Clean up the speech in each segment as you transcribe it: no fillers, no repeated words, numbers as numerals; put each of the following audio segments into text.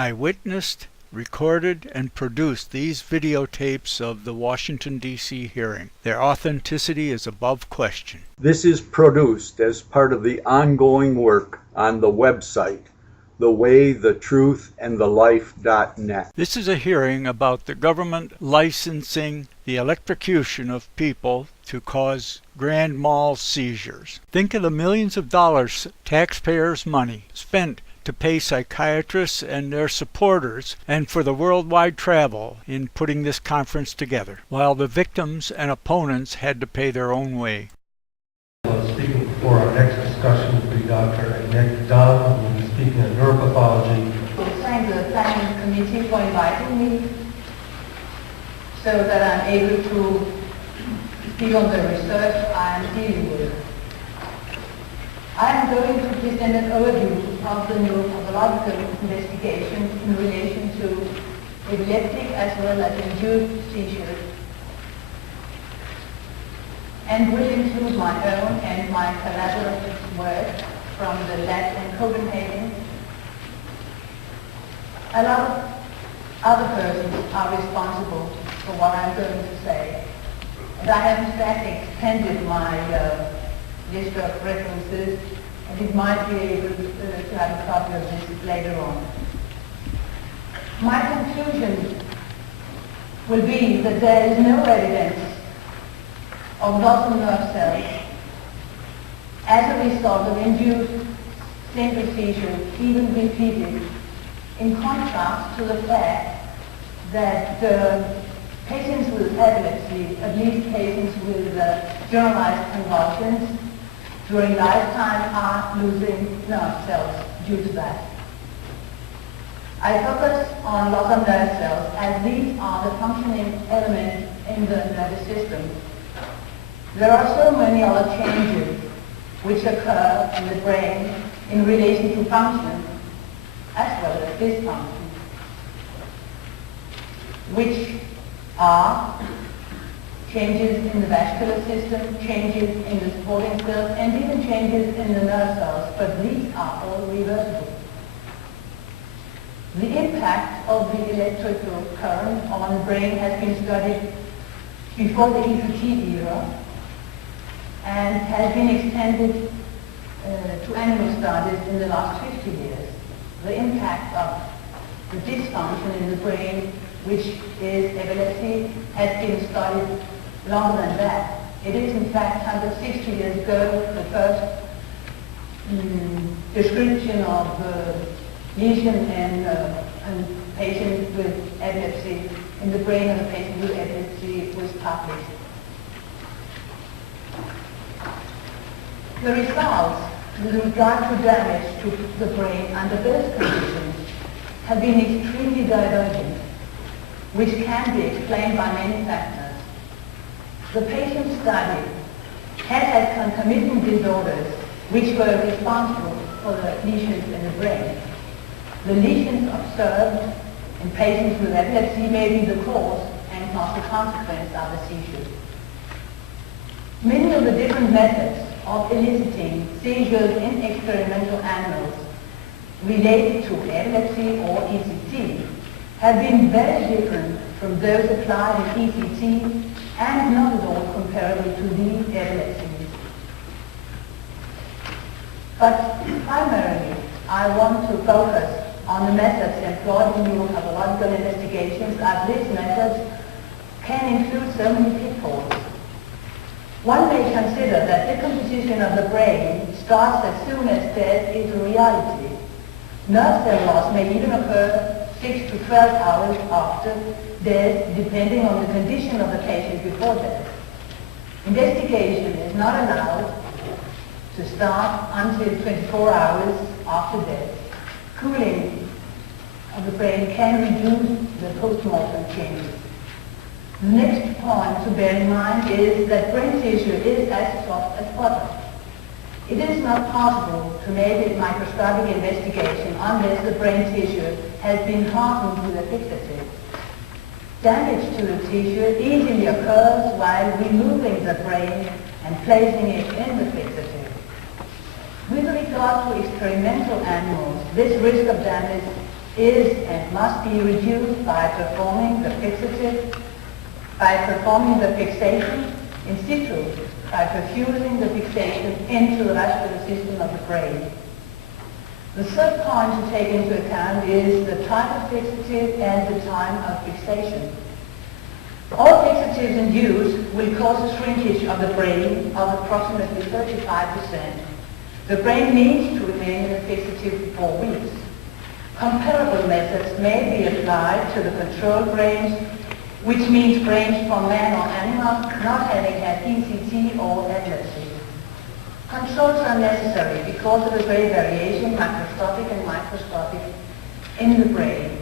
I witnessed, recorded, and produced these videotapes of the Washington, D.C. hearing. Their authenticity is above question. This is produced as part of the ongoing work on the website, thewaythetruthandthelife.net. This is a hearing about the government licensing the electrocution of people to cause grand mal seizures. Think of the millions of dollars, taxpayers' money, spent to pay psychiatrists and their supporters and for the worldwide travel in putting this conference together, while the victims and opponents had to pay their own way. Speaking for our next discussion will be Dr. Agnete Mouritzen, who will be speaking on neuropathology. I thank the planning committee for inviting me so that I'm able to speak on the research I am dealing with. I am going to present an overview of the neuropathological investigation in relation to epileptic as well as induced seizures, and will include my own and my collaborative work from the lab in Copenhagen. A lot of other persons are responsible for what I'm going to say, and I have in fact extended my list of references, and it might be able to have a copy of this later on. My conclusion will be that there is no evidence of loss of nerve cells as a result of induced single seizures, even repeated, in contrast to the fact that patients with epilepsy, at least patients with generalized convulsions, during lifetime are losing nerve cells due to that. I focus on loss of nerve cells as these are the functioning elements in the nervous system. There are so many other changes which occur in the brain in relation to function as well as dysfunction, which are changes in the vascular system, changes in the supporting cells, and even changes in the nerve cells, but these are all reversible. The impact of the electrical current on the brain has been studied before the ECT era and has been extended to animal studies in the last 50 years. The impact of the dysfunction in the brain, which is epilepsy, has been studied longer than that. It is in fact 160 years ago the first description of lesion in patients with epilepsy in the brain of a patient with epilepsy was published. The results with regard to damage to the brain under those conditions have been extremely divergent, which can be explained by many factors. The patient study had concomitant disorders which were responsible for the lesions in the brain. The lesions observed in patients with epilepsy may be the cause and not the consequence of the seizure. Many of the different methods of eliciting seizures in experimental animals related to epilepsy or ECT have been very different from those applied in ECT and not at all comparable to these epilepsies. But primarily, I want to focus on the methods employed in neuropathological investigations, as these methods can include so many pitfalls. One may consider that decomposition of the brain starts as soon as death is a reality. Nerve cell loss may even occur 6 to 12 hours after death, depending on the condition of the patient before death. Investigation is not allowed to start until 24 hours after death. Cooling of the brain can reduce the post-mortem changes. The next point to bear in mind is that brain tissue is as soft as butter. It is not possible to make a microscopic investigation unless the brain tissue has been hardened with a fixative. Damage to the tissue easily occurs while removing the brain and placing it in the fixative. With regard to experimental animals, this risk of damage is and must be reduced by performing the fixation in situ, by perfusing the fixation into the vascular system of the brain. The third point to take into account is the type of fixative and the time of fixation. All fixatives induced will cause a shrinkage of the brain of approximately 35%. The brain needs to remain in a fixative for weeks. Comparable methods may be applied to the control brains, which means brains from man or animal not having had ECT or epilepsy. Controls are necessary because of the great variation, macroscopic and microscopic, in the brain.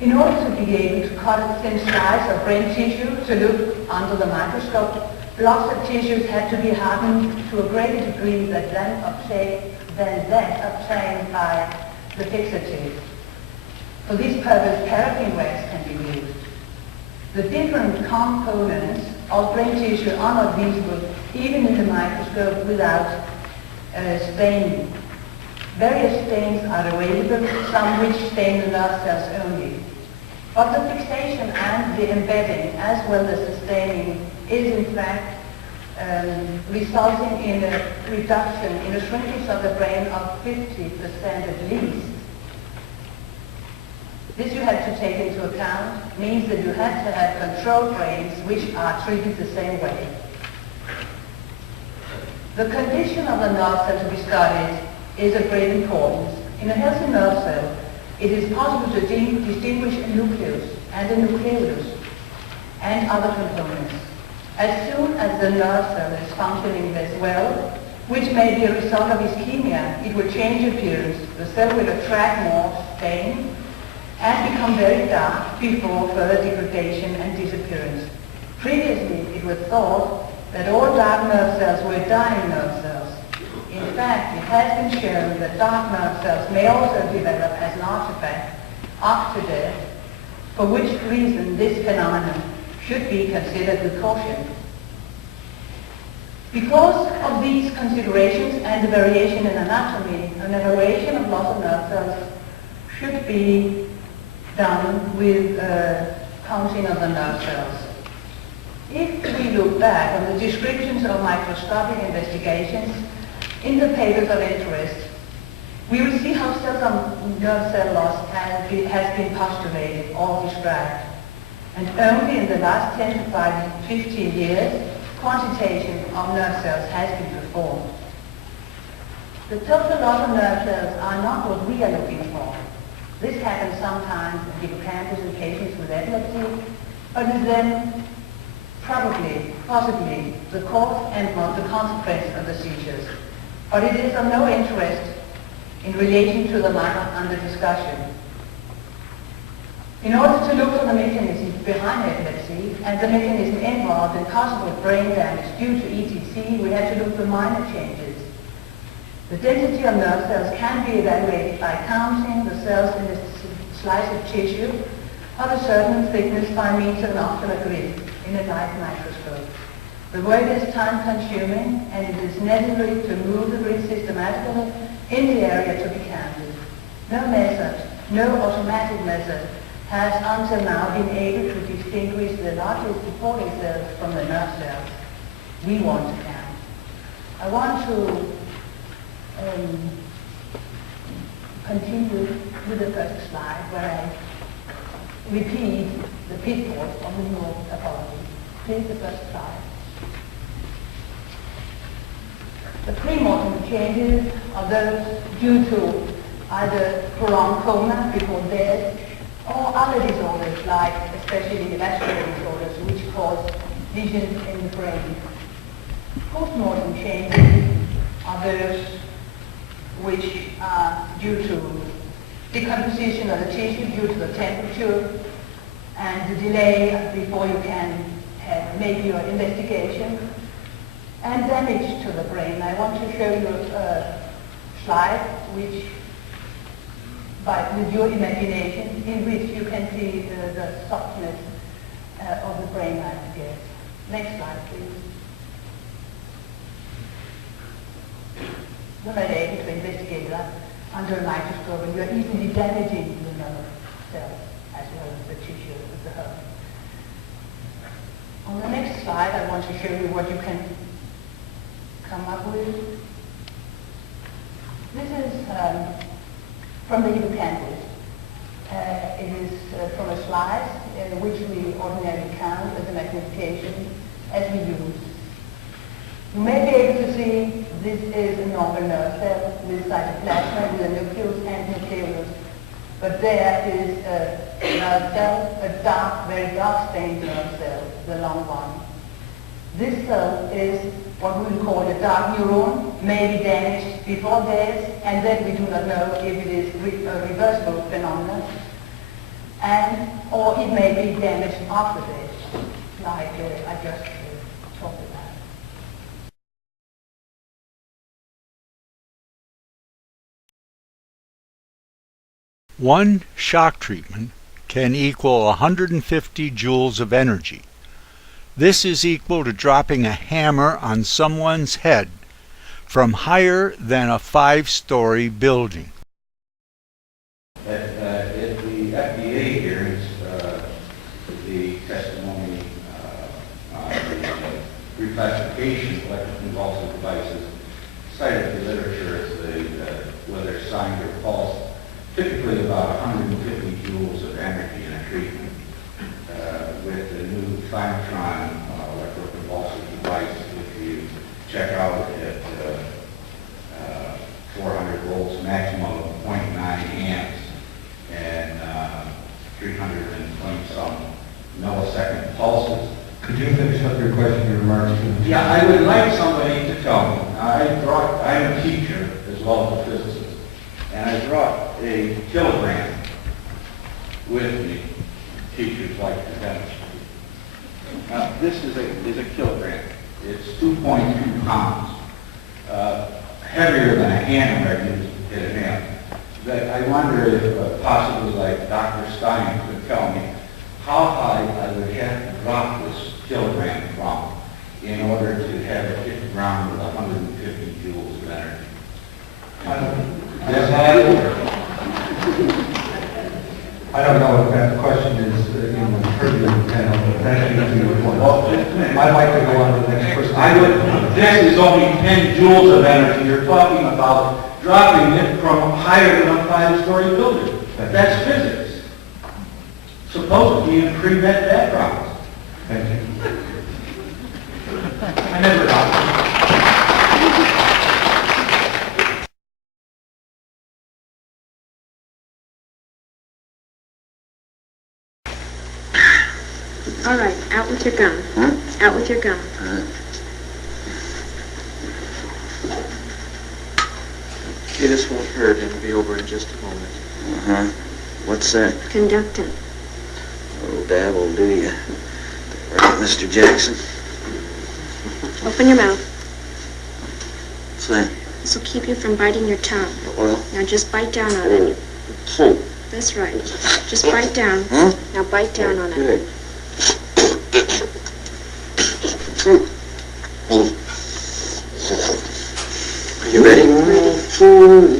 In order to be able to cut a thin slice of brain tissue to look under the microscope, blocks of tissues had to be hardened to a greater degree than that obtained by the fixative. For this purpose, paraffin wax can be used. The different components of brain tissue are not visible even in the microscope without staining. Various stains are available, some which stain the nerve cells only. But the fixation and the embedding, as well as the staining, is in fact resulting in a reduction, in a shrinkage of the brain of 50% at least. This you have to take into account, means that you have to have control brains which are treated the same way. The condition of the nerve cell to be studied is of great importance. In a healthy nerve cell, it is possible to distinguish a nucleus and a nucleolus and other components. As soon as the nerve cell is functioning less well, which may be a result of ischemia, it will change appearance. The cell will attract more stain and become very dark before further degradation and disappearance. Previously, it was thought that all dark nerve cells were dying nerve cells. In fact, it has been shown that dark nerve cells may also develop as an artifact after death, for which reason this phenomenon should be considered with caution. Because of these considerations and the variation in anatomy, an evaluation of loss of nerve cells should be done with counting of the nerve cells. If we look back on the descriptions of microscopic investigations in the papers of interest, we will see how cells of nerve cell loss has been postulated or described. And only in the last 10 to 15 years, quantitation of nerve cells has been performed. The total loss of nerve cells are not what we are looking for. This happens sometimes in hippocampus in patients with epilepsy, but is then possibly the cause and not the consequence of the seizures. But it is of no interest in relation to the matter under discussion. In order to look for the mechanism behind epilepsy and the mechanism involved in possible brain damage due to ETC, we have to look for minor changes. The density of nerve cells can be evaluated by counting the cells in a slice of tissue of a certain thickness by means of an ocular grid in a light microscope. The work is time-consuming, and it is necessary to move the grid systematically in the area to be counted. No automatic method has until now been able to distinguish the largest supporting cells from the nerve cells we want to count. I want to continue with the first slide where I repeat the pitfalls of the neuropathology. Please, the first slide. The premortem changes are those due to either prolonged coma before death or other disorders like especially vascular disorders which cause lesions in the brain. Postmortem changes are those which are due to decomposition of the tissue due to the temperature and the delay before you can make your investigation, and damage to the brain. I want to show you a slide which, with your imagination, in which you can see the softness of the brain, I guess. Next slide, please. You're not able to investigate that. under a microscope, and you're easily damaging the nerve cells as well as the tissue as a whole. On the next slide, I want to show you what you can come up with. This is from the hippocampus. It is from a slice which we ordinarily count as a magnification as we use. You may be able to see this is a normal nerve cell with cytoplasma with a nucleus and nucleolus. But there is a nerve cell, a dark, very dark stained nerve cell, the long one. This cell is what we would call a dark neuron, may be damaged before death, and then we do not know if it is a reversible phenomenon, or it may be damaged after death, like I just talked about. One shock treatment can equal 150 joules of energy. This is equal to dropping a hammer on someone's head from higher than a 5-story building. At the FDA hearings, the testimony on the reclassification of electroconvulsive devices cited the literature as whether signed or false, typically about 150 joules of energy in a treatment. With the new Thymatron electroconvulsive device, if you check out at 400 volts, maximum of 0.9 amps, and 320-some millisecond pulses. Could you finish up your question, your remarks? Yeah, I would like somebody to tell me. I'm a teacher as well as a physicist, and I brought a kilogram with me. Teachers like to demonstrate. Now, this is a kilogram. It's 2.2 pounds. Heavier than a hammer I used to hit a nail. But I wonder if possibly like Dr. Stein could tell me how high I would have to drop this kilogram from in order to have it hit the ground with 150 joules of energy. I don't know if that question is in the purview of the panel, but thank you for your point. I'd like to go on to the next question. This is only 10 joules of energy. You're talking about dropping it from higher than a 5-story building. That's physics. Supposed to be in pre-med backgrounds. Thank you. I never got it. All right, out with your gun. Huh? Out with your gun. Okay, this won't hurt. It'll be over in just a moment. Uh-huh. What's that? Conductant. Oh, dab will do you. Right, Mr. Jackson. Open your mouth. What's that? This will keep you from biting your tongue. Well. Now just bite down on it. Oh. That's right. Just bite down. Huh? Now bite down on it. Good. Are you ready? Ready.